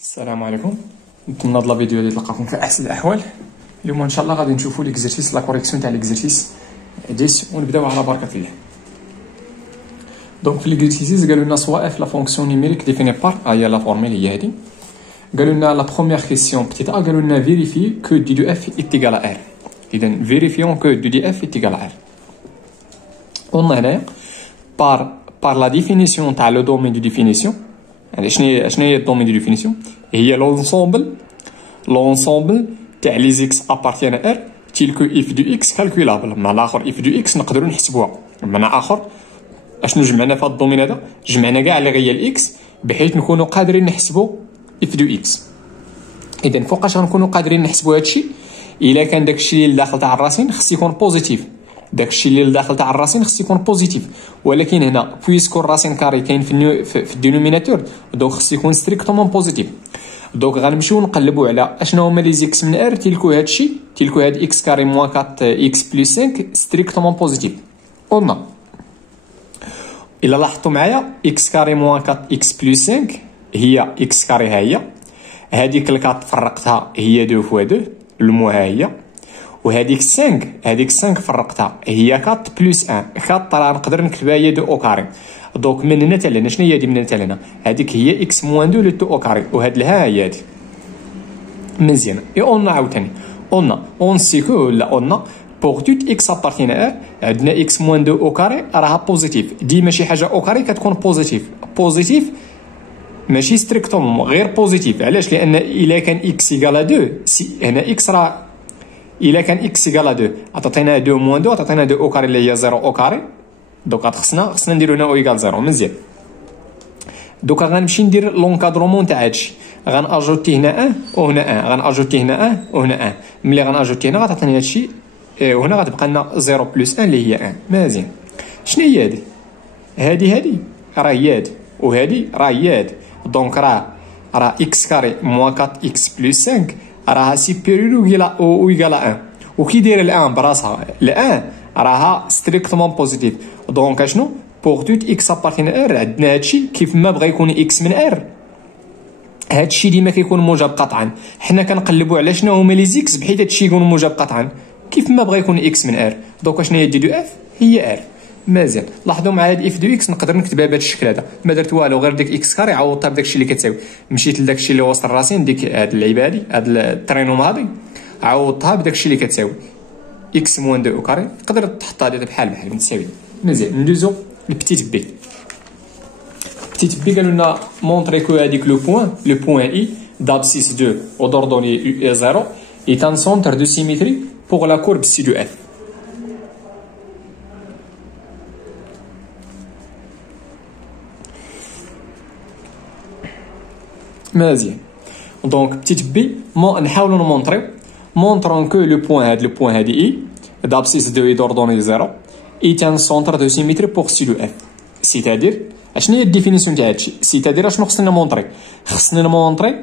السلام عليكم. نتمنى هاد لا فيديو اللي تلقاكم في احسن الاحوال. اليوم ان شاء الله غادي نشوفوا ليكزرسيس لا كوريكسيون تاع ليكزرسيس 10 ونبداو على بركه الله. دونك في ليكزرسيس قالوا لنا سوا اف لا فونكسيون نيميريك ديفيني بار هي لا فورميل هي هادي. قالوا لنا لا بروميير كيسيون بتيت ا قالوا لنا فيريفي كو دي دو اف est égal à r. اذا فيريفيون كو دي دي اف est égal à r. قلنا هنايا par la définition تاع لو دومين دو ديفينيسيون. يعني شنو هي الدومين دو ديفينيسيون؟ هي لونسومبل تاع لي زيكس ابارتيان ار تيل كو اف دو اكس كالكولابل. مع الاخر اف دو اكس نقدروا نحسبوها. بمعنى اخر اشنو جمعنا في هذا الدومين هذا؟ جمعنا كاع لي غيال اكس بحيث نكونوا قادرين نحسبوا اف دو اكس. اذا فوقاش غنكونوا قادرين نحسبوا هادشي؟ الا كان داكشي اللي داخل تاع الراسين خص يكون بوزيتيف، داكشي اللي داخل تاع الراسين خص يكون بوزيتيف. ولكن هنا بويسكو الراسين كاري كاين في الدينوميناتور دونك خص يكون ستريكتومون بوزيتيف. دونك غنمشيو نقلبوا على اشنو هما لي زيكس من ار تيلكو هادشي تيلكو هاد اكس كاري موان 4 اكس بلس 5 ستريكتومون بوزيتيف. قلنا الا لاحظتوا معايا اكس كاري موان 4 اكس بلس 5 هي اكس كاري ها هي، هذيك الكات فرقتها هي 2 فوا 2 المو ها هي، وهذيك 5 فرقتها هي 4 بلس 1 4 راه نقدر نكتبها هي 2 او كاري. دونك من هنا حتى لهنا شنو هي هادي من هنا حتى لهنا؟ هذيك هي اكس موان 2 لو 2 او كاري، وهاد لها هي هادي مزيان. اي قلنا عاوتاني قلنا اون سيكو ولا قلنا بوغ توت اكس ابارتين ار عندنا اكس موان 2 او كاري راها بوزيتيف. ديما شي حاجه او كاري كتكون بوزيتيف ماشي ستريكتومون غير بوزيتيف. علاش؟ لان الا كان اكس ايكال 2 هنا اكس راه الا كان اكس ايكال 2 عطاتينا 2 موان 2 عطاتينا 2 او كاري اللي هي 0 او كاري. دوكا خصنا نديرو هنا او ايكال 0 مزيان. دوكا غنمشي ندير لونكادرومون تاع هادشي، غناجوتي هنا 1 وهنا 1 غناجوتي هنا 1 وهنا 1. ملي غناجوتي هنا غتعطيني هادشي وهنا غتبقى لنا 0 بلس 1 اللي هي 1 مزيان. شنو هي هادي؟ هادي راه هي هادي وهادي راه هي هادي. دونك راه اكس كاري موان 4 اكس بلس 5 راها سيبيريور او ايكال 1. وكي داير الان براسها الان راها ستريكتومون بوزيتيف. دونك اشنو بوغ توت اكس ابارتين ار عندنا هادشي كيف ما بغى يكون اكس من ار هادشي ديما كيكون موجب قطعا. حنا كنقلبوا على شنو هما لي زيكس بحيث هادشي يكون موجب قطعا كيف ما بغى يكون اكس من ار. دونك شنو هي دي دو اف؟ هي ار مزيان. لاحظوا معايا هاد اف دو اكس نقدر نكتبها بهذا الشكل هذا، ما درت والو غير ديك اكس كاري عوضتها بداك الشيء اللي كتساوي. مشيت لداك الشيء اللي وسط الراسين ديك هاد اللعيبه هادي هاد الترينوم هادي عوضتها بداك الشيء اللي كتساوي اكس موان 2 او كاري. تقدر تحطها بحال متساوي مزيان. ندوزو لبتيت بي. بتيت بي قالوا لنا مونطري كو هذيك لو بوين اي d'abscisse 2 ordonnée U0 est un centre de symétrie pour la courbe C de F. مزيان. دونك بتيت بي نحاولوا montrons que le point هادي اي d'abscisse 2 et d'ordonnée 0 est un centre de symétrie pour C de F. c'est-à-dire اشنو هي الديفينيسيون تاع هادشي؟ سيتادير اشنو خصنا نمونطري؟ خصنا نمونطريو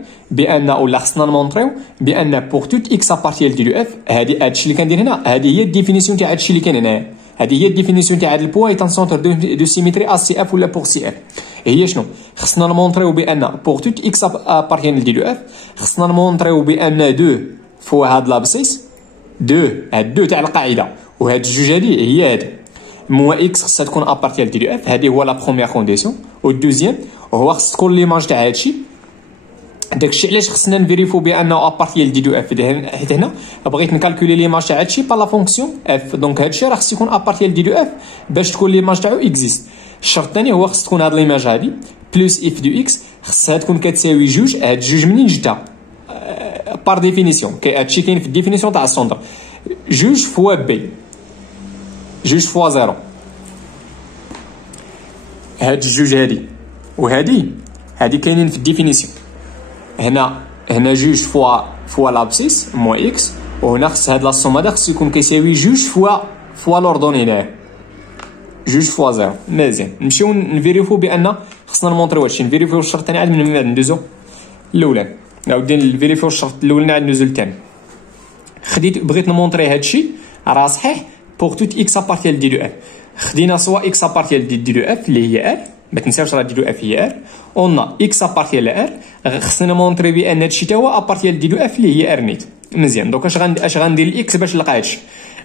بان بوغ توت اكس ابارتيال دي دو اف هادشي اللي كندير هنا هذه هي الديفينيسيون تاع هادشي اللي كاين هنايا. هذه هي الديفينيسيون تاع هاد البوان ايتان سونتر دو سيميتري ا سي اف ولا بوغ سي اف. هي شنو؟ خصنا نمونطريو بان بوغ توت اكس ابارتيال دي دو اف خصنا نمونطريو بان 2 فوا هاد لابسيس 2 هاد 2 تاع القاعده وهاد الجوج هادي هي هادي موا اكس خصها تكون ابارتيال دي دو اف. هذه هو لا بروميير كونديسيون. والدوزيام هو خص تكون ليماج تاع هادشي. داكشي علاش خصنا نفيريفو بانه ابارتيال دي دو اف حيت هنا بغيت نكالكولي ليماج تاع هادشي با لا فونكسيون اف. دونك هادشي راه خص يكون ابارتيال دي دو اف باش تكون ليماج تاعو اكزيست. الشرط الثاني هو خص تكون هاد ليماج هادي بلس اف دو اكس خصها تكون كتساوي جوج. هاد جوج منين جبتها؟ بار ديفينيسيون هادشي كاين في الديفينيسيون تاع السونتر جوج فوا بي جوج فوا زيرو. هاد الجوج هادي وهادي كاينين في الديفينيسيون. هنا جوج فوا لابسيس موا اكس وهنا خص هاد لاصوم هذا خص يكون كيساوي جوج فوا لوردوني هنايا جوج فوا زيرو مزيان. نمشيو نفيريفو بان خصنا نمونطريو هادشي. نفيريفيو الشرط الثاني عاد من بعد ندوزو الاولاني نعاودو نفيريفيو الشرط الاولاني عاد ندوزو للثاني. بغيت نمونطري هادشي راه صحيح بوغ توت اكس ابارتيال دي دو اف. خدينا سوا اكس ابارتيال دي دو اف اللي هي ار ما تنساوش راه ديالو اف هي ار. قلنا اكس ابارتيان لا ار، خصنا مونطري بان هادشي تا هو ابارتيان ديالو اف اللي هي ار نيت. مزيان. دونك اش غندير الاكس باش نلقى هادشي؟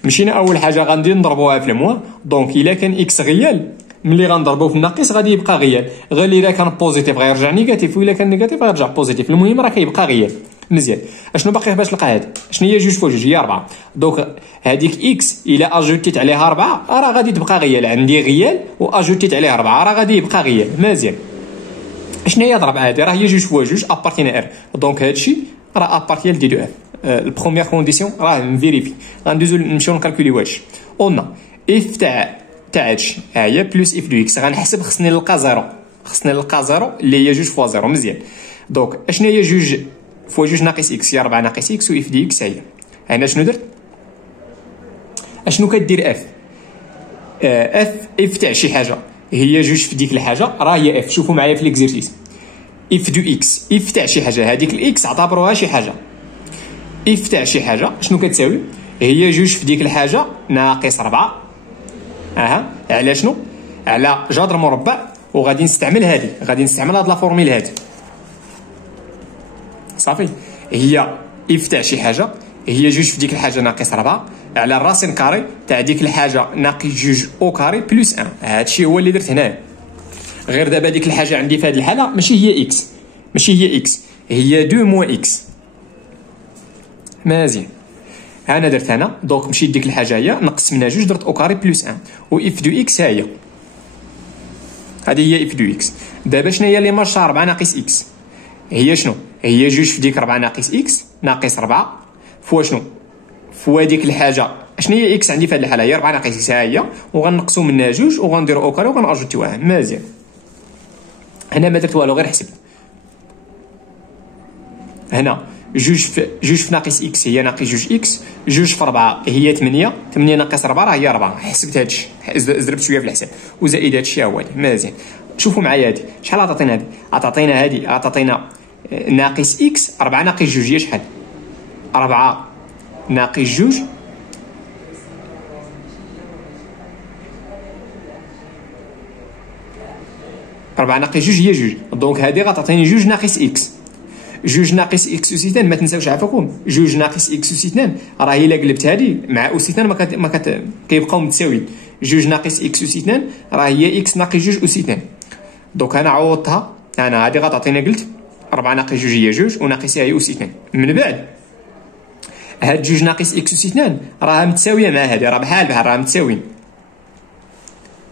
مشينا اول حاجه غندير نضربوها في الموا. دونك الا كان اكس غيال ملي غنضربوه في الناقص غادي يبقى غيال، غير الا كان بوزيتيف غيرجع نيجاتيف، وإلا كان نيجاتيف غيرجع بوزيتيف. المهم راه كيبقى غيال. مزيان. اشنو باقي باش نلقى هادي؟ شنو هي 2 فوا 2 هي 4. دونك هذيك اكس الا اجوتيت عليها 4 راه غادي تبقى غيال. عندي غيال واجوتيت عليه 4 راه غادي يبقى غيال. مزيان. شنو هي ضرب هادي؟ راه هي 2 فوا 2 ابارتين ار. دونك هادشي راه ابارتين دي دو اف. البروميير كونديسيون راه نفيريفي. غندوزو نمشيو نكالكولي واش قلنا اف تاع هادشي هي بلس اف دو اكس. غنحسب خصني نلقى زيرو، خصني نلقى زيرو اللي هي 2 فوا 0. مزيان. دونك اشنو هي 2 فوا 2 ناقص اكس؟ هي 4 ناقص اكس، و اف دي اكس هي هنا. شنو درت؟ اشنو كدير اف؟ اف تاع شي حاجه هي 2 في ديك الحاجه راه هي اف. شوفوا معايا في ليكزيرسيس. اف دو اكس، اف تاع شي حاجه، هذيك الاكس اعتبروها شي حاجه. اف تاع شي حاجه شنو كتساوي؟ هي 2 في ديك الحاجه ناقص 4 على شنو؟ على جذر مربع. وغادي نستعمل هذه، غادي نستعمل هاد لا فورميل هذه صافي. هي اف تاع شي حاجه هي 2 في ديك الحاجه ناقص 4 على الراسين كاري تاع ديك الحاجه ناقص 2 او كاري بلس 1. هادشي هو اللي درت هنايا. غير دابا ديك الحاجه عندي في هذه الحاله ماشي هي اكس، ماشي هي اكس، هي 2 موان اكس. مزيان. انا درت هنا. دونك مشيت ديك الحاجه هي نقص منها 2 درت او كاري بلس 1 و اف دو اكس هي هذه هي اف دو اكس. دابا شنو هي اللي مارشا 4 ناقص اكس؟ هي شنو؟ هي 2 في ديك 4 ناقص اكس ناقص 4 فوا شنو؟ فوا ديك الحاجه. شنو هي اكس عندي في هذه الحاله؟ هي 4 ناقص اكس هي، وغنقصوا منها 2 وغنديروا او كاري وغناجوتيوها. مزيان. هنا ما درت والو غير حسبت. هنا 2 في ناقص اكس هي ناقص 2 اكس، 2 في 4 هي 8 ناقص 4 راه هي 4. حسبت هادشي، زربت شويه في الحساب وزائد هادشي هو هادي. مزيان. شوفوا معايا هادي شحال عطاتينا؟ هادي عطاتينا هادي عطاتينا ناقص اكس 4 ناقص 2 هي شحال؟ 4 ناقص 2 4 ناقص 2 هي 2. دونك هادي غتعطيني 2 ناقص اكس. 2 ناقص اكس اس 2 ما تنساوش عافاكم 2 ناقص اكس اس 2 راه الا قلبت هادي مع اس 2 ما كيبقاو متساويين. 2 ناقص اكس اس 2 راه هي اكس ناقص 2 اس 2. دونك انا عوضتها. انا هادي غتعطينا قلت 4 ناقص 2 هي 2 وناقصها هي اس 2. من بعد هاد 2 ناقص اكس اس 2 راها متساويه مع هادي، راه بحال راه متساويين.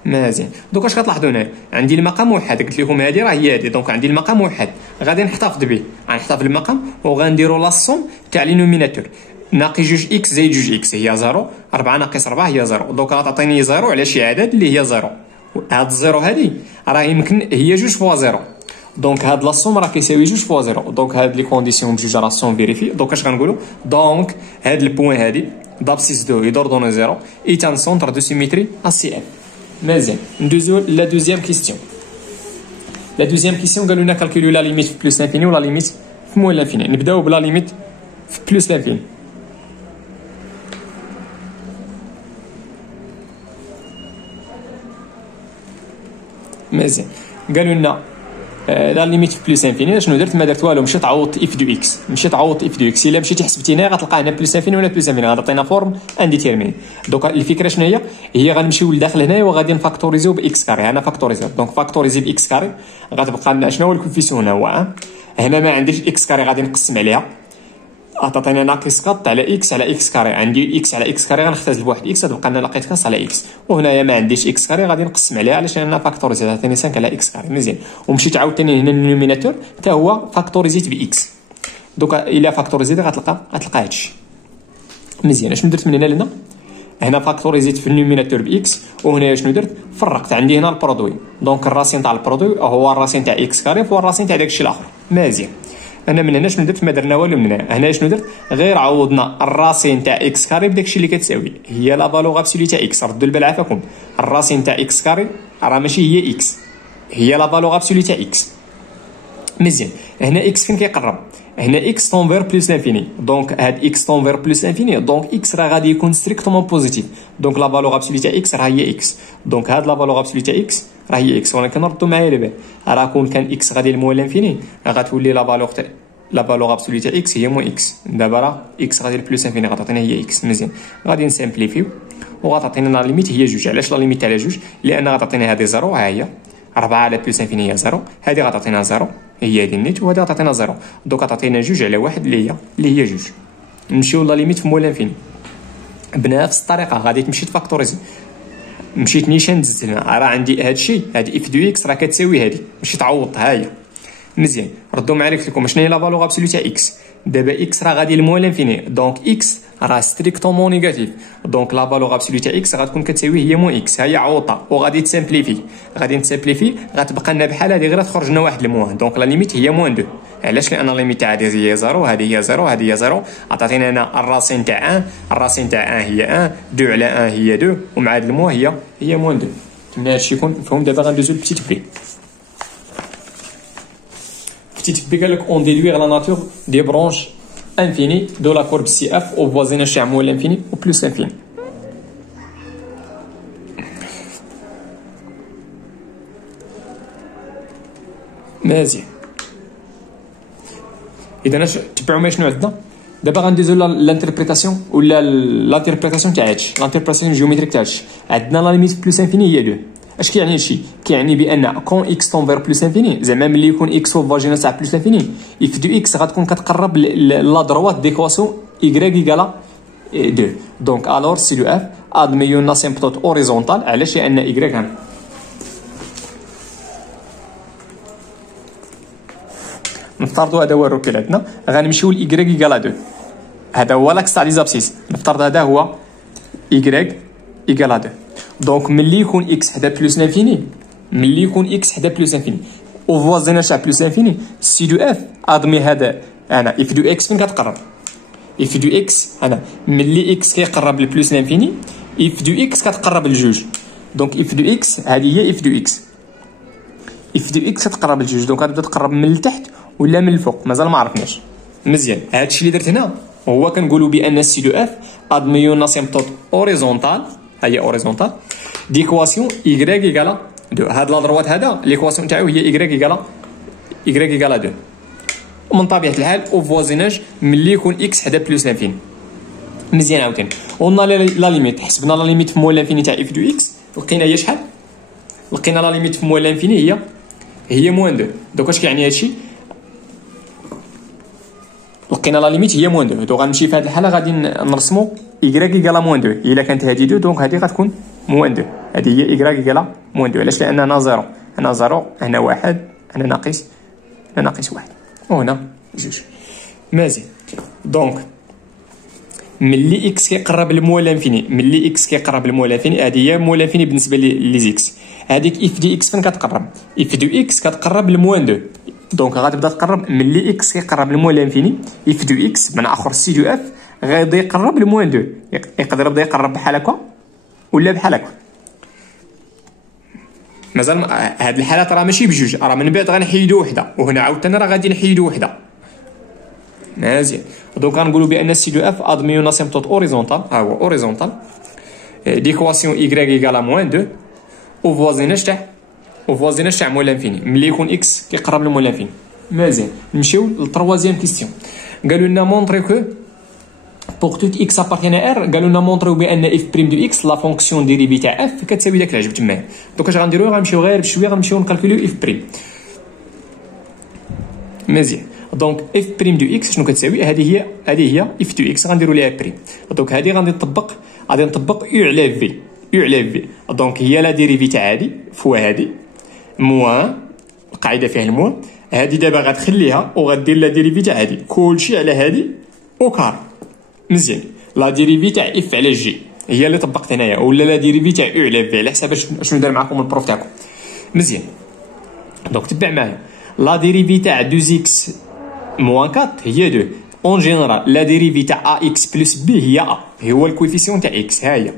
مزيان. دوك اش كتلاحظوا هنا؟ عندي المقام واحد، قلت لكم هذه راه هي هذه. دونك عندي المقام واحد غادي نحتفظ به، غنحتفظ بالمقام وغنديروا لاصوم تاع لي نوميناتور. ناقص 2 اكس زائد 2 اكس هي 0، 4 ناقص 4 هي 0. دونك غتعطيني 0 على شي عدد اللي هي 0. هاد الزيرو هذه راه يمكن هي 2 فوا 0. دونك هاد لاصوم راه كيساوي 2 فوا 0. دونك هاد لي كونديسيون بجوج راه سون فيريفي. دونك اش غنقولوا؟ دونك هاد البوين هادي d'abscisse 2 يدور دون 0 est un centre de symétrie ACM. مزيان. ندوزو لا دوزيام كيستيون. لا دوزيام كيستيون قالوا لنا كالكوليو لا ليميت في بلس لانفيني ولا ليميت في موان لانفيني. نبداو بلا ليميت في بلس لانفيني. مزيان. قالوا لنا لا ليميت في بلس انفيني. شنو درت؟ ما درت والو، مشيت عوضت اف دو اكس. مشيت عوضت اف دو اكس. الا مشيتي حسبتينها غتلقى هنا بلس انفيني ولا بلس انفيني، غتعطينا فورم انديتيرميني. دونك الفكره شنو هي؟ هي غنمشيو لداخل هنايا وغادي نفاكتوريزيو باكس كاري. انا فاكتوريزيو. دونك فاكتوريزي باكس كاري غتبقى لنا شنو هو الكوفيسيون؟ هو هنا ما عنديش اكس كاري غادي نقسم عليها. عطاتينا ناقص كاط على اكس على اكس كاري. عندي اكس على اكس كاري غنختزل بواحد اكس غتبقى لنا لقيت كاس على اكس. وهنايا ما عنديش اكس كاري غادي نقسم عليها علاش انا فاكتوريزيت عطيني 5 على اكس كاري. مزيان. ومشيت عاوتاني هنا النوميناتور حتى هو فاكتوريزيت باكس. دوكا الا فاكتوريزيت غتلقى هادشي. مزيان. شنو درت من هنا لهنا؟ هنا فاكتوريزيت في النوميناتور باكس. وهنايا شنو درت؟ فرقت. عندي هنا البرودوي. دونك الراسين تاع البرودوي هو الراسين تاع اكس كاري هو الراسين تاع داكشي الاخر. مزيان. انا من هنا شنو درت؟ ما درنا والو من هنا. هنا شنو درت؟ غير عوضنا الراسين تاع اكس كاري بداكشي اللي كتساوي هي لا فالور ابسولي تاع اكس. ردوا البال عافاكم الراسين تاع اكس كاري راه ماشي هي اكس، هي لا فالور ابسولي تاع اكس. مزيان. هنا اكس فين كيقرب؟ هنا اكس طون فير بلس لانفيني. دونك هاد اكس طون فير بلس لانفيني. دونك اكس راه غادي يكون ستريكتومون بوزيتيف. دونك لا فالور ابسولي تاع اكس راه هي اكس. دونك هاد لا فالور ابسولي تاع اكس راه هي اكس، ولكن ردوا معايا دابا راه كون كان اكس غادي لموان لانفيني غتولي لا فالور ابسولو تاع اكس هي موان اكس. دابا راه اكس غادي لبلوس انفيني غتعطينا هي اكس. مزيان غادي نسامبليفيو وغتعطينا لا ليميت هي جوج. علاش لا ليميت على جوج؟ لان غتعطينا هذه زيرو، ها هي 4 على بلوس انفيني هي زيرو، هذه غتعطينا زيرو هي هذه النيت، وهذه غتعطينا زيرو، دونك غتعطينا جوج على واحد اللي هي جوج. نمشيو لا ليميت في موان لانفيني بنفس الطريقه غادي تمشي تفاكتوريزي. مشيت نيشان دزت هنا راه عندي هذا الشيء، هذه اف دو اكس راه كتساوي هذه، ماشي تعوض ها هي. مزيان ردوا معايا قلت لكم شنو هي لا فالور ابسولو تاع اكس. دابا اكس راه غادي لموان لانفيني، دونك اكس راه ستريكتومون نيجاتيف، دونك لا فالور ابسولو تاع اكس غتكون كتساوي هي موان اكس. ها هي عوضه وغادي تسامبليفي، غادي نسامبليفي غتبقى لنا بحال هذه غير تخرج لنا واحد الموان، دونك لا ليميت هي موان 2. علاش؟ لان لا ليميت تاع هذه هي زيرو، هذه هي زيرو، هذه هي زيرو، عطاتينا هنا الراسين تاع 1، الراسين تاع 1 هي 1، 2 على 1 هي 2، ومع هذا الموان هي موان 2. تمنى هادشي يكون مفهوم. دابا غندوزو لبتيت بي. Petite B, on déduire la nature des branches infinies de la courbe CF au voisinage تاع موان l'infini au plus l'infini. مزيان اذا تبعوا معايا شنو عندنا دابا. غندوزو لانتربريتاسيون ولا لانتربريتاسيون تاع هادشي، لانتربريتاسيون جيومتريك تاع هادشي. عندنا لا ليميت بلوس انفيني هي 2. اش كيعني هادشي؟ كيعني بان كون اكس طون فير بلوس انفيني، زعما ملي يكون اكس هو فاجينا تاع بلوس انفيني، اف دو اكس غتكون كتقرب لا دروات ديكواسيون ايكغيك ايكالا 2. دونك الور سي دو اف ادميو لا سيمبتوت اوريزونتال. علاش؟ لان ايكغيك هنا نفترضوا هذا هو الروكيل عندنا، غنمشيو لايكغيك ايكالا 2. هذا هو لاكس تاع لي زابسيس، نفترض هذا هو ايكغيك ايكالا 2. دونك ملي يكون اكس حدا بلوس لانفيني، ملي يكون اكس حدا بلوس لانفيني او فوازيناج تاع بلوس لانفيني، سي دو اف ادمي هذا انا اف دو اكس فين كتقرب؟ اف دو اكس انا ملي اكس كيقرب لبلوس لانفيني اف دو اكس كتقرب لجوج، دونك اف دو اكس هذه هي اف دو اكس. اف دو اكس كتقرب لجوج، دونك غتبدا تقرب من التحت ولا من الفوق مازال ما عرفناش. مزيان هادشي اللي درت هنا هو كنقولوا بان سي دو اف ادميو لا سيمبتوت اوريزونتال، هي اوريزونتال ديكواسيون ايكغيك ايكالا 2. هاد لا دروات هذا ليكواسيون تاعو هي ايكغيك ايكالا 2. ومن طبيعه الحال او فوازيناج ملي يكون اكس حدا بلوس لانفيني. مزيان عاوتاني قلنا لا ليميت، حسبنا لا ليميت في موان لانفيني تاع اف دو اكس، لقينا هي شحال؟ لقينا لا ليميت في موان لانفيني هي موان 2. دونك اش كيعني هادشي؟ لقينا لا ليميت هي موان 2، دونك غنمشي في هذه الحاله غادي نرسمو ايكغيك ايكالا موان 2. الا كانت هذه 2 دونك هذه غتكون موان 2، هذه هي ايكغيك ايكالا موان 2. علاش؟ لان هنا زيرو، هنا زيرو، هنا واحد، هنا ناقص، هنا ناقص واحد، وهنا جوج. مزيان دونك ملي اكس كيقرب لموان لانفيني، ملي اكس كيقرب لموان لانفيني هذه هي موان لانفيني بالنسبه لي زيكس. هذيك اف دي اكس فين كتقرب؟ اف دو اكس كتقرب لموان 2، دونك غتبدا تقرب ملي اكس كيقرب لموان لانفيني اف دو اكس بمعنى اخر سي دو اف غادي يقرب لموان 2. يقدر يبدا يقرب بحال هكا ولا بحال هكا. مازال هاد الحالات راه ماشي بجوج، راه من بعد غنحيدو وحده، وهنا عاوتاني راه غادي نحيدو وحده. مزيان دونك غنقولوا بان سي دو اف ادميو لا سيمبتوت اوريزونتال، ها هو اوريزونتال ديكواسيون ايكغيك ايكالا موان 2 او فوازيناج تاع موان لانفيني ملي يكون اكس كيقرب لموان لانفيني. مزيان نمشيو للتروازيام كيستيون. قالوا لنا مونطري كو بوغ توت اكس ابارتين ار، قالوا لنا مونطريو بان اف بريم دو اكس لا فونكسيون ديريفي تاع اف كتساوي داك اللي عجبت تمايا. دونك اش غنديرو؟ غنمشيو غير بشويه غنمشيو نكالكوليو اف بريم. مزيان دونك اف بريم دو اكس شنو كتساوي؟ هذه هي اف دو اكس غنديرو ليها بريم. دونك هذه غادي نطبق يو على في، دونك هي لا ديريفي تاع هذه فوا هذه موان القاعده فيها الموان، هذه دابا غتخليها وغدير لا ديريفي تاع هذه كلشي على هذه او كار. مزيان لا ديريفي تاع اف على جي هي اللي طبقت هنايا، ولا لا ديريفي تاع يو على في على حساب شنو دار معكم البروف تاعكم. مزيان دونك تبع معايا لا ديريفي تاع 2 اكس موان 4 هي 2. اون جينيرال لا ديريفي تاع ا اكس بلس بي هي ا، هو الكويفيسيون تاع اكس. ها هي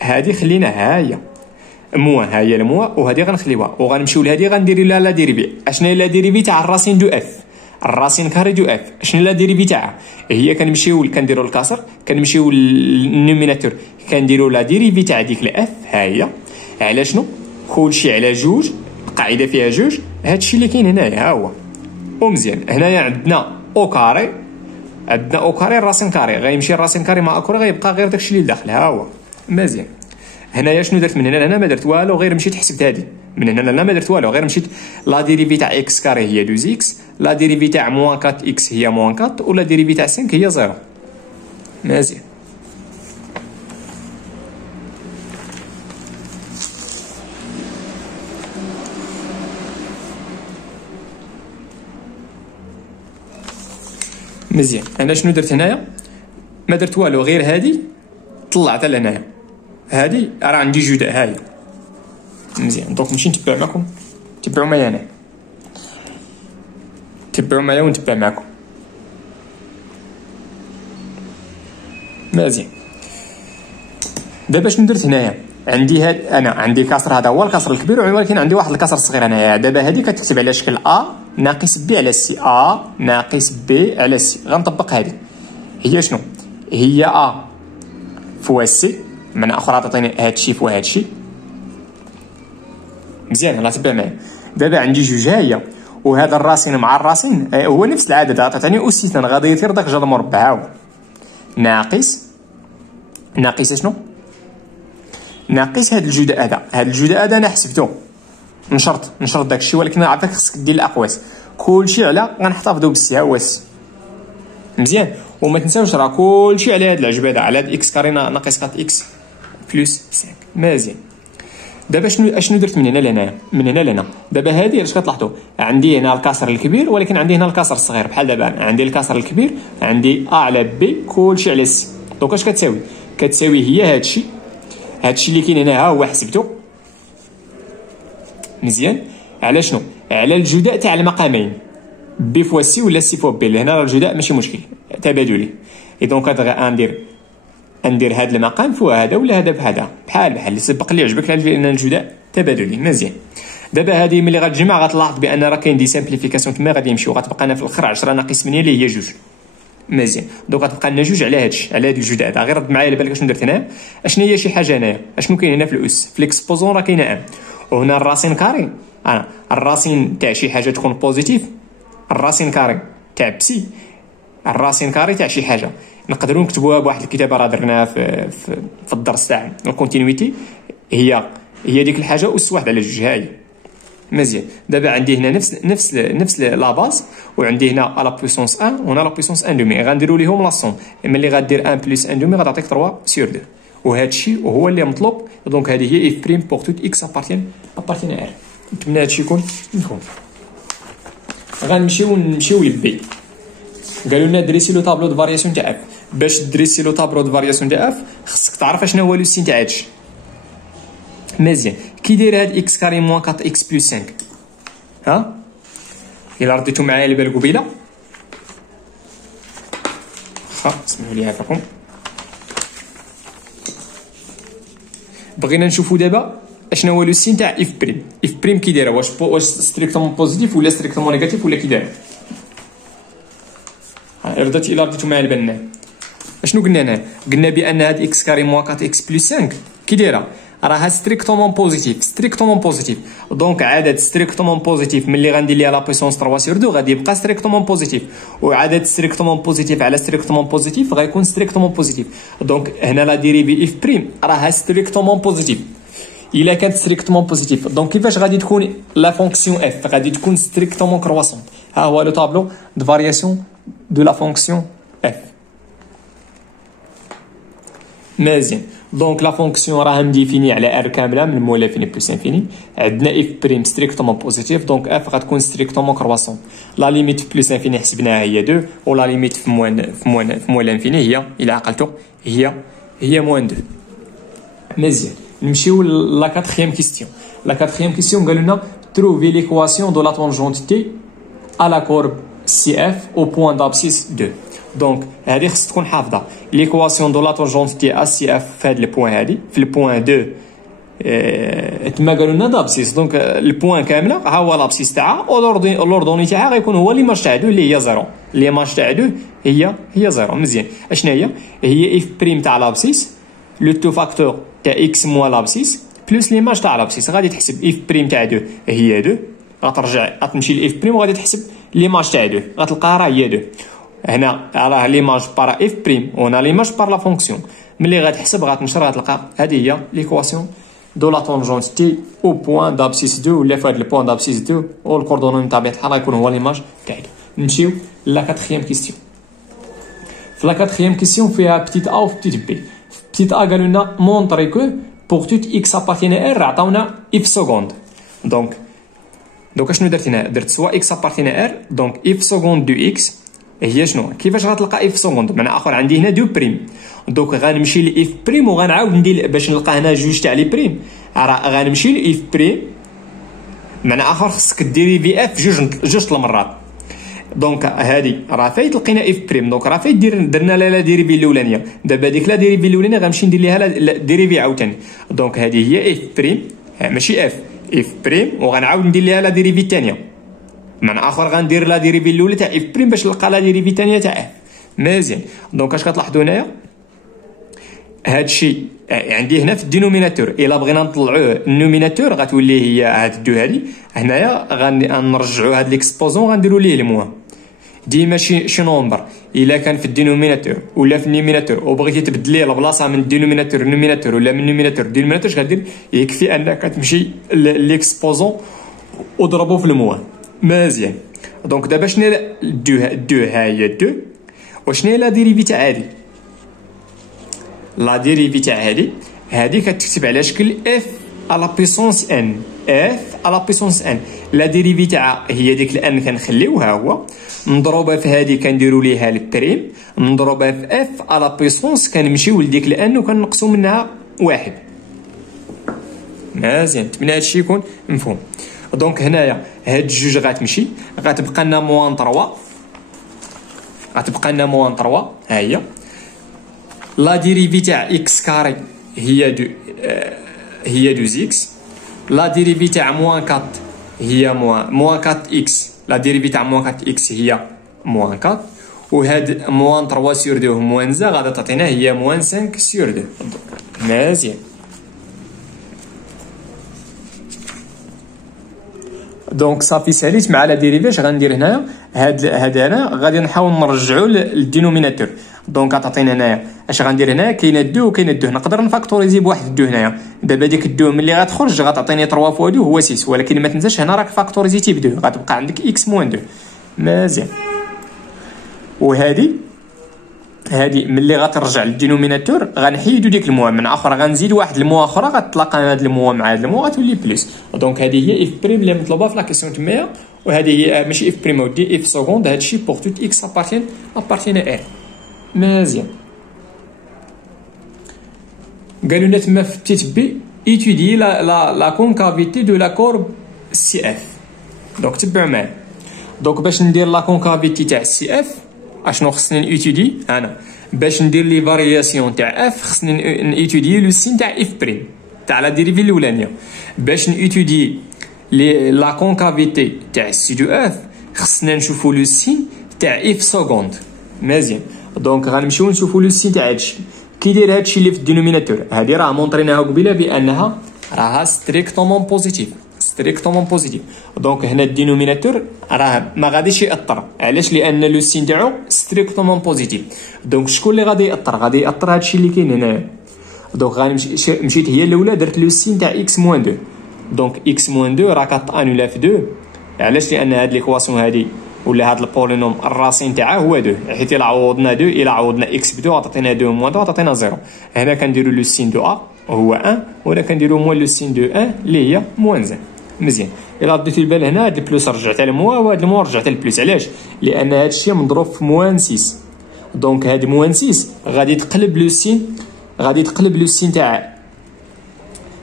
هذه خليناها، ها هي موان، ها هي الموان، وهذه غنخليوها وغنمشيو لهذه غندير لها لا ديريفي. اشنا هي لا ديريفي تاع الراسين دو اف؟ الراسين كاري دو اف اشنا لا ديريفي تاعها؟ هي كنديروا الكسر، كنمشيو للنوميناتور كنديروا لا ديريفي تاع ديك الاف. ها هي على شنو؟ كلشي على جوج، القاعده فيها جوج، هادشي اللي كاين هنايا ها هو. ومزيان هنايا عندنا او كاري، عندنا او كاري راسين كاري، غيمشي الراسين كاري مع كوري غيبقى غير داكشي اللي داخل ها هو. مزيان هنايا شنو درت من هنا لهنا؟ ما درت والو، غير مشيت حسبت هادي من هنا لهنا، ما درت والو، غير مشيت لا ديريفي تاع اكس كاري هي 2 اكس، لا ديريفي تاع موان 4 اكس هي موان 4، ولا ديريفي تاع 5 هي 0. مزيان مزيان. انا شنو درت هنايا؟ ما درت والو، غير هادي طلعتها لهنايا، هادي راه عندي جداء هاهي. مزيان دونك نمشي نتبع معكم، تبعوا معايا انا، تبعوا معايا ونتبع معكم. مزيان دابا شنو درت هنايا؟ عندي انا عندي كسر، هذا هو الكسر الكبير، ولكن عندي واحد الكسر الصغير هنايا. دابا هذه كتكتب على شكل ا ناقص بي على سي، ا ناقص بي على سي. غنطبق هذه، هي شنو؟ هي ا فوا سي، من اخرى تعطيني هادشي فوا هادشي. مزيان يلاه تبع معايا. دابا عندي جوج ها هي، وهذا الراسين مع الراسين هو نفس العدد، تعطيني اسيتان غادي يطير داك جذر مربع ها هو. ناقص شنو؟ ناقص هاد الجداء هذا، هاد الجداء هذا انا حسبته، نشرط داكشي، ولكن عافاك خصك دير الاقواس كلشي على غنحتفظوا بالسي ها هو السي. مزيان وما تنساوش راه كلشي على هاد العجب هذا، على هاد اكس كاري ناقص 4 اكس بلس 5. مزيان دابا شنو درت من هنا لهنا؟ من هنا لهنا دابا هادي اش كتلاحظوا؟ عندي هنا الكسر الكبير، ولكن عندي هنا الكسر الصغير. بحال دابا عندي الكسر الكبير، عندي ا على بي كلشي على سي. دونك اش كتساوي؟ كتساوي هي هادشي اللي كاين هنا ها هو حسبته. مزيان على شنو؟ على الجداء تاع المقامين بي فوا سي ولا سي فوا بي، لهنا راه الجداء ماشي مشكل تبادلي. اي دونك ندير هذا المقام فوا هذا ولا هذا بهذا، بحال اللي سبق لي عجبك، لان الجداء تبادلي. مزيان دابا هذه ملي غتجمع غتلاحظ بان راه كاين دي سامبليفيكاسيون كما غادي يمشيو، غتبقى لنا في الاخر 10 ناقص 8 اللي هي 2. مزيان دونك غتبقى لنا 2 على هادشي، على هاد الجداء هذا. غير رد معايا على بالك شنو درت هنا، اشنو هي شي حاجه هنايا، اشنو كاين هنا في الاس، في ليكسبوزون راه كاينه ان، وهنا الراسين كاري، الراسين تاع شي حاجه تكون بوزيتيف، الراسين كاري تاع بسي، الراسين كاري تاع شي حاجه. نقدروا نكتبوها بواحد الكتابه راه درناها في الدرس تاع الكونتينيتي، هي ديك الحاجه اس واحد على جوج هاي. مزيان دابا عندي هنا نفس لا باز، وعندي هنا لا بويسونس 1 وهنا لا بويسونس 1 دومي، غنديروا ليهم لا سوم، ملي غدير 1 بلس 1 دومي غتعطيك 3 سور 2، وهذا الشيء وهو اللي مطلوب. دونك هذه هي اف بريم بور توت اكس ابارتين ار. نتمنى هذا الشيء يكون مفهوم. غنمشيو للبي، قالوا لنا دريسي لو طابلو دو فارياسيون تاع اف. باش دريسي لو طابلو دو فارياسيون تاع اف خصك تعرف شنو هو لو سين تاع هادشي. مزيان كي داير هاد اكس كاري موان 4 اكس بلس 5، ها الا رديتو معايا البال قبيله، اسمحوا لي عافاكم. بغينا نشوفوا دابا اشنو هو لو سين تاع اف بريم. اف بريم كي دايره، واش ستريكتومون بوزيتيف ولا ستريكتومون نيجاتيف ولا كي دايره. الا رديتو معايا البال اشنو قلنا هنا؟ قلنا بان هاد اكس كاري موان 4 اكس بلس 5 كي دايره راها ستريكتومون بوزيتيف. دونك عدد ستريكتومون بوزيتيف ملي غندير ليها لا بويسونس 3 سور 2 غادي يبقى ستريكتومون بوزيتيف، وعدد ستريكتومون بوزيتيف على ستريكتومون بوزيتيف غيكون ستريكتومون بوزيتيف. دونك هنا لا ديريفي اف بريم راها ستريكتومون بوزيتيف. الا كانت ستريكتومون بوزيتيف دونك كيفاش غادي تكون لا فونكسيون اف؟ غادي تكون ستريكتومون كرواسون. ها هو لو طابلو دو فارياسيون دو لا فونكسيون اف. مزيان دونك لا فونكسيون راها مديفيني على ار كامله من مول انفيني بلس انفيني. عندنا اف بريم ستريكتومون بوزيتيف، دونك اف غتكون ستريكتومون كرواسون. لا ليميت في بلس انفيني حسبناها هي 2، ولا ليميت في موان انفيني هي الى عقلتو هي موان 2. مزيان نمشيو لا كاتريام كيستيون. لا كاتريام كيستيون قالوا لنا تروفي ليكواسيون دو لا طونجونت تي à la courbe CF au point d'abscisse 2. دونك هذه خص تكون حافظه ليكواسيون دو لا طونجونت تي سي اف في هذا البوان، هذه في البوان 2 تما قالوا لنا دابسيس. دونك البوان كامله ها هو لابسيس تاعها، والاوردوني تاعها غيكون هو اللي ماش تاع 2 اللي هي 0، اللي ماش تاع 2 هي 0. مزيان اشنا هي اف بريم تاع لابسيس لو تو فاكتور تاع اكس موان لابسيس بلس ليماج تاع لابسيس. غادي تحسب اف بريم تاع 2 هي 2، غترجع غتمشي لاف بريم وغادي تحسب ليماج تاع 2، غتلقاها راه هي 2. هنا راه ليماج بار اف بريم وهنا ليماج بار لا فونكسيون. ملي غتحسب غتنشر غتلقى هذه هي ليكواسيون دو لا طونجونت تي او بوين دابسيس 2 ولا في هذا البوين دابسيس 2 والكوردونون بطبيعه الحال غيكون هو ليماج تاع 2. نمشيو لا كاتريام كيستيون. في لا كاتريام كيستيون فيها بتيت ا و بتيت بي. بتيت ا قالوا لنا مونطري كو بوغ توت اكس ابارتين ار عطاونا اف سكوند. دونك اشنو درت هنا؟ درت سوا اكس ابارتين ار دونك اف سكوند دو اكس هي شنو؟ كيفاش غتلقى اف سكوند؟ بمعنى اخر عندي هنا دو بريم، دونك غنمشي لاف بريم وغنعاود ندير باش نلقى هنا جوج تاع لي بريم، راه غنمشي لاف بريم بمعنى اخر خصك ديري في اف جوج المرات. دونك هادي راه فايت لقينا اف بريم، دونك راه فايت درنا لا ديريفي الاولانيه، دابا ديك لا ديريفي الاولانيه غنمشي ندير ليها لا ديريفي عاوتاني. دونك هذه هي اف بريم ماشي اف بريم وغنعاود ندير ليها لا ديريفي الثانيه، بمعنى اخر غندير لا ديريفي الاولى تاع اف بريم باش نلقى لا ديريفي الثانيه تاع اف. مزيان. دونك اش كتلاحظوا هنايا؟ هادشي عندي هنا في الدينوميناتور، الا بغينا نطلعوه النوميناتور غتولي هي هاد الدو هادي. هنايا غنرجعوا هاد ليكسبوزون غنديروا ليه الموا. ديما شي نومبر الا كان في الدينوميناتور ولا في النوميناتور وبغيتي تبدليه البلاصه من الدينوميناتور للنوميناتور ولا من النوميناتور للدينوميناتور، غدير يكفي انك تمشي ليكسبوزون وضربو في الموا. مزيان. دونك دابا شنو الدو ها هي الدو، وشنو هي لا ديريفي تاع هادي؟ لا ديريفي تاع هادي كتكتب على شكل اف على بيسونس ان، اف على بيسونس ان. لا ديريفي تاعها هي ديك الان كنخليوها هو، نضربها في هادي كنديروا ليها البريم، نضربها في اف على بيسونس كنمشيو لديك الان وكنقصوا منها واحد. مزيان. نتمنى هادشي يكون مفهوم. دونك هنايا هاد الجوج غتمشي غتبقى لنا موان 3، غتبقى لنا موان 3 ها هي. لا ديريفي تاع اكس كاري هي دو هي 2 اكس. لا ديريفي تاع موان 4 هي موان 4 اكس. لا ديريفي تاع موان 4 اكس هي موان 4، وهاد موان 3 سور 2 موان زا غادا تعطينا هي موان 5 سور 2. مزيان. دونك صافي ساليت مع لا ديريفي. اش غندير هنايا؟ هاد انا غادي نحاول نرجعو للدينوميناتور. دونك غتعطينا هنايا اش غندير هنايا؟ كاينه الدو وكاينه الدو، نقدر نفاكتوريزي بواحد الدو هنايا. دابا ديك الدو ملي غتخرج غتعطيني 3 فوا 2 هو 6، ولكن ما تنساش هنا راك فاكتوريزيتي بدو، غتبقى عندك اكس موان 2. مزيان. وهادي ملي غترجع للدينوميناتور غنحيدو ديك الموا، من اخر غنزيد واحد الموا اخرى غتلاقى هاد الموا مع هاد الموا غتولي بلس. دونك هذه هي اف بريم اللي مطلوبه في لا كيسيون تمايا، وهذه هي ماشي اف بريم ودي اف سكوند. هادشي بوغ توت اكس ابارتين ار. مزيان. قالوا لنا تما في بتيت بي ايتودي لا كونكافيتي دو لا كورب سي اف. دونك تبعوا معايا. دونك باش ندير لا كونكافيتي تاع سي اف اشنو خصني نيتودي؟ انا باش ندير لي فارياسيون تاع اف خصني نيتودي لو سين تاع اف بريم تاع لا ديريفي الاولانيه. باش نيتودي لا كونكافيتي تاع سي دو اف خصنا نشوفوا لو سين تاع اف سكوند. مزيان. دونك غنمشيو نشوفوا لو سين تاع هادشي. كي داير هادشي اللي في الدينوميناتور هادي راه مونطريناها قبيله بانها راها ستريكتومون بوزيتيف. دونك هنا الدينوميناتور راه ما غاديش ياثر. علاش؟ لان لو سين تاعو ستريكتومون بوزيتيف. دونك شكون اللي غادي ياثر؟ غادي ياثر هادشي اللي كاين هنايا. دونك مشيت هي الاولى درت لو سين تاع اكس موان 2. دونك اكس موان 2 راه كتانولا في 2. علاش؟ لان هاد ليكواسيون هادي ولا هاد البولينوم الراسين تاعها هو 2، حيت الا عوضنا 2 الا عوضنا اكس ب 2 غتعطينا 2 موان 2 غتعطينا 0. هنا كنديروا لو سين دو ا هو 1 ولا كنديروا موان لو سين دو 1 اللي هي موان 0. مزيان. الا رديتي البال هنا هاد البلوس رجعت على الموا وهاد الموا رجعت على البلوس. علاش؟ لان هاد الشيء مضروب في موان 6. دونك هاد موان 6 غادي تقلب لو سين تاع،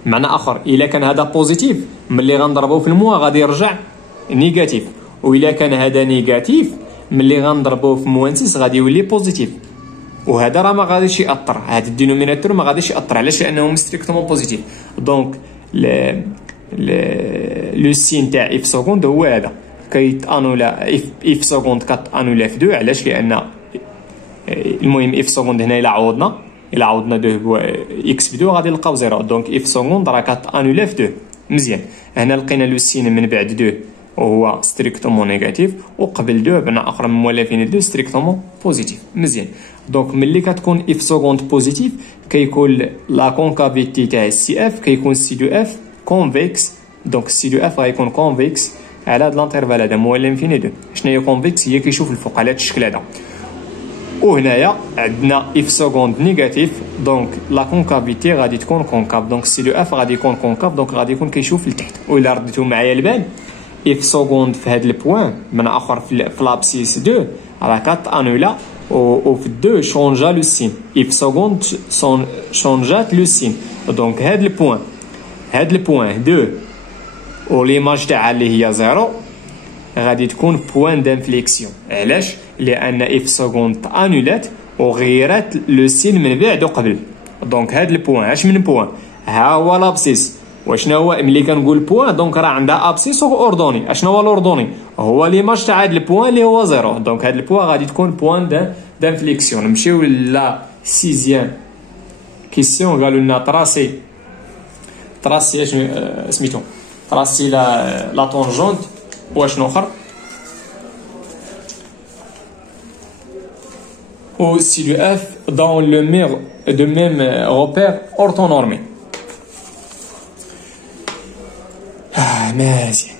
معنى اخر الا كان هذا بوزيتيف ملي غنضربوه في الموا غادي يرجع نيجاتيف، والا كان هذا نيجاتيف ملي غنضربوه في موان 6 غادي يولي بوزيتيف. وهذا راه ما غاديش ياثر، هذا الدينوميناتور ما غاديش ياثر. علاش؟ لانه ستريكتومون بوزيتيف. دونك لو سين تاع اف سكوند هو هذا كيتانولا اف سكوند كتانولا في 2. علاش؟ لان المهم اف سكوند هنا الا عوضنا الا عوضنا 2 اكس ب 2 غادي نلقاو 0. دونك اف سكوند راه كتانولي في 2. مزيان. هنا لقينا لو سين من بعد 2 وهو ستريكتومون نيجاتيف، وقبل 2 بمعنى اخر من موالفين 2 ستريكتومون بوزيتيف. مزيان. دونك ملي كتكون اف سكوند بوزيتيف كيكون لا كونكافيتي تاع السي اف كيكون سي دو اف كونفيكس. دونك سي دو اف غيكون كونفيكس على هاد لانترفال هذا موالين فين 2. شنو هي كونفيكس؟ هي كيشوف الفوق على هاد الشكل هذا. وهنايا عندنا اف سكوند نيجاتيف، دونك لا كونكافيتي غادي تكون كونكاف، دونك سي دو اف غادي يكون كونكاف، دونك غادي يكون كيشوف لتحت. وإلا رديتو معايا البال اف سكوند في هاد البوان من اخر في لابسيس 2 راه كتانولا وفي 2 شونجا لو سين. اف سكوند شونجات لو سين. دونك هاد البوان 2 و ليماج تاعها اللي هي 0 غادي تكون بوان دانفليكسيون. علاش؟ لان اف سكوند انولات وغيرات لو سين من بعد وقبل. دونك هاد البوان اش من بوان؟ ها هو لابسيس. وشنو هو ملي كنقول بوان؟ دونك راه عندها ابسيس واوردوني. اشنو هو الاوردوني؟ هو ليماج تاع هاد البوان اللي هو 0. دونك هاد البوان غادي تكون بوان دانفليكسيون. نمشيو لا سيزيام كيسيون. قالوا لنا تراسي شنو سميتو؟ تراسي لا طونجونت واشنو اخر ou si le f dans le même repère orthonormé. مزيان.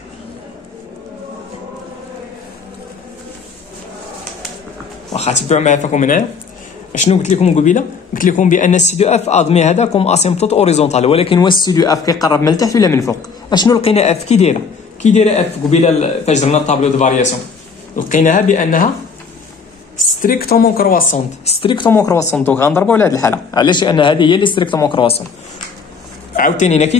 واخا تبعوا معايا فيكم هنايا. شنو قلت لكم قبيله؟ قلت لكم بان السي دو اف ادمي هذا كوم اسيمبتوت اوريزونتال، ولكن واش السي دو اف كيقرب من التحت ولا من الفوق؟ اشنو لقينا اف كي دايره اف قبيله فاش درنا الطابلو دو فارياسيون؟ لقيناها بانها ستريكتومون كرواسونت. دونك غنضربوا على هذه الحاله. علاش؟ لان هذه هي اللي ستريكتومون كرواسونت. عاوتاني هنا كي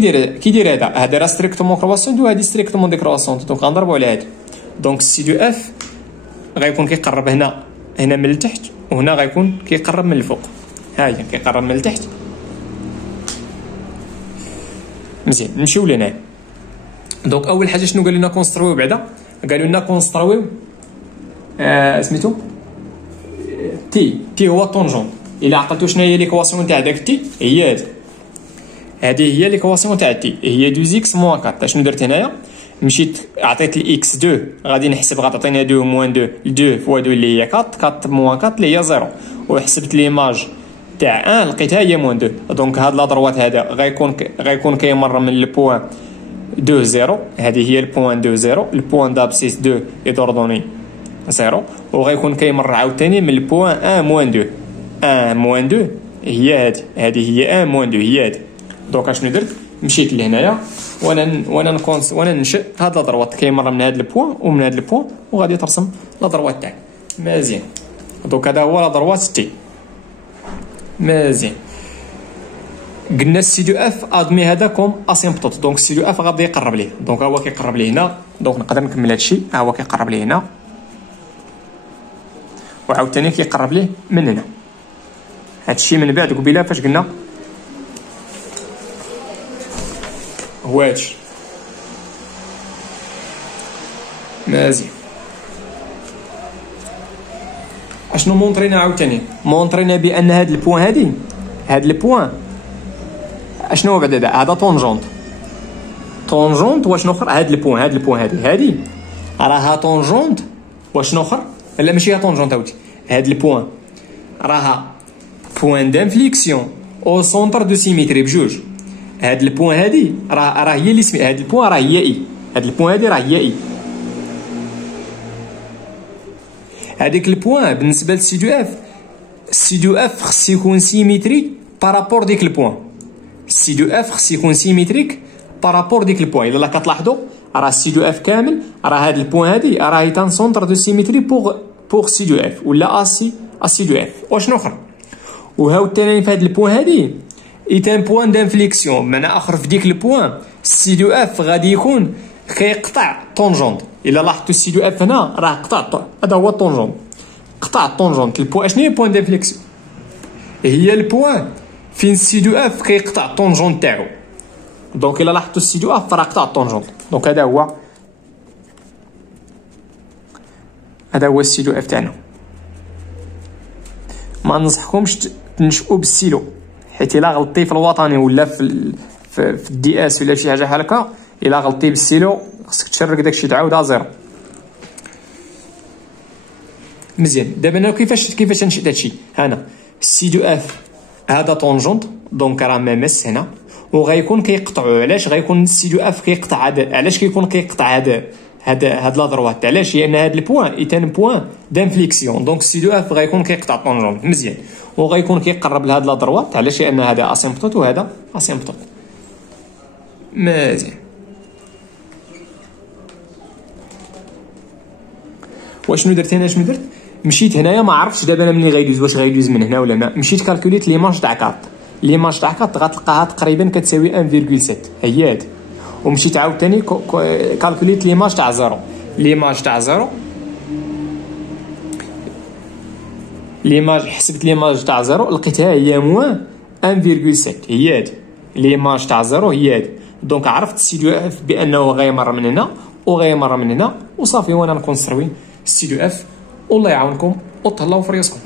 داير هذا راه ستريكتومون كرواسونت وهذه ستريكتومون ديكرواسونت. دونك غنضربوا على هذه. دونك السي دو اف غيكون كيقرب هنا من التحت، وهنا غيكون كيقرب من الفوق. ها هي كيقرب من التحت. مزيان. نمشيو لهنا. دونك اول حاجه شنو قالوا لنا كونسترويو بعدا؟ قالوا لنا كونسترويو سميتو تي هو طونجون. الا عقلتو شنو هي ليكواسيون تاع داك تي؟ هي هذه هي ليكواسيون تاع تي، هي 2 اكس موان 4. شنو درت هنايا؟ مشيت عطيت الاكس 2 غادي نحسب غتعطينا 2 موان 2 فوا 2 اللي هي 4 موان 4 اللي هي 0، وحسبت ليماج تاع 1 لقيتها هي موان 2. دونك هاد لا دروات هذا غيكون كيمر من البوان 2 0. هذه هي البوان 2 0. البوان دابسيس 2 يدوردوني 0، وغيكون كيمر عاوتاني من البوان 1 موان 2. 1 موان 2 هي هذه هي 1 موان 2 هي هذه. دونك اشنو درت؟ مشيت لهنايا وانا ننشئ هاد لا دروات كيمر من هاد البوان ومن هاد البوان، وغادي ترسم لا دروات تاعك. مزيان. دونك هذا هو لا دروات تي. مزيان. قلنا السي دو اف ادمي هذا كوم اسيمبتوت. دونك السي دو اف غادي يقرب ليه. دونك هو كيقرب ليه هنا. دونك نقدر نكمل هادشي. ها هو كيقرب ليه هنا، وعاوتاني كيقرب ليه من هنا. هادشي من بعد قبيله فاش قلنا هو هادشي. مزيان. اشنو مونطرينا عاوتاني؟ مونطرينا بان هاد البوان هاد البوان اشنو هو بعدا؟ هذا طونجونت واشنو اخر؟ هاد البوان هادي راها طونجونت واشنو اخر؟ لا ماشي هي طونجونت عاوتاني. هاد البوان راها بوان دانفليكسيون او سونتر دو سيميتري بجوج. هاد البوان هادي راه هي اللي سمي. هاد البوان راه هي اي. هاد البوان هادي راه هي اي. هذيك البوان بالنسبه للسي دو اف، السي دو اف خص يكون سيميتري بارابور ديك البوان. السي دو اف خص يكون سيميتريك بارابور ديك البوان. الا كتلاحظوا راه السي دو اف كامل راه هاد البوان هادي راهي تان سونتر دو سيميتري بوغ سي دو اف ولا سي دو اف. واشنو اخر؟ وهاو الثاني في هاد البوان هادي ايتان بوان دانفليكسيون. بمعنى اخر في ديك البوان السي دو اف غادي يكون كيقطع طونجونت. الا لاحظتوا السي دو اف هنا راه قطع. هذا هو الطونجونت. قطع الطونجونت. البوان اشنو هي بوان دانفليكسيون؟ هي البوان فين السي دو اف كيقطع الطونجونت تاعو. دونك الا لاحظتوا السي دو اف راه قطع الطونجونت. دونك هذا هو السي دو اف تاعنا. ما ننصحكمش تنشئوا بالسيلو، حيت الا غلطتي في الوطني ولا في الدي اس ولا شي حاجه بحال هكا، الا غلطتي بالسيلو خصك تشرك داكشي تعاودها زيرو. مزيان. دابا انا كيفاش نشئ داكشي؟ هنا سي دو اف هذا طونجونت دونك راه ميمس هنا، وغيكون كيقطعوا. علاش غيكون سي دو اف كيقطع هذا؟ علاش كيكون كيقطع هذا لا دروات؟ علاش؟ لان هذا البوان ايتان بوان دانفليكسيون، دونك سي دو اف غيكون كيقطع طونجونت. مزيان. وغيكون كيقرب لهاد لا دروات، علاش؟ لان هذا اسيمبتوت وهذا اسيمبتوت. مزيان. واشنو درت هنا؟ شنو درت؟ مشيت هنايا ما عرفتش دابا انا ملي غيدوز واش غيدوز من هنا ولا لا. مشيت كالكوليت ليماج تاع كات، ليماج تاع كات غتلقاها تقريبا كتساوي 1.7، هي هادي. ومشيت عاوتاني كالكوليت ليماج تاع زيرو، ليماج تاع زيرو، ليماج حسبت ليماج تاع زيرو لقيتها هي موان 1.7، هي هادي ليماج تاع زيرو، هي هادي. دونك عرفت سي دو اف بانه غيمر من هنا وغيمر من هنا وصافي، وانا نكونستروي سي دو اف. والله يعاونكم وتهلاو في رياسكم.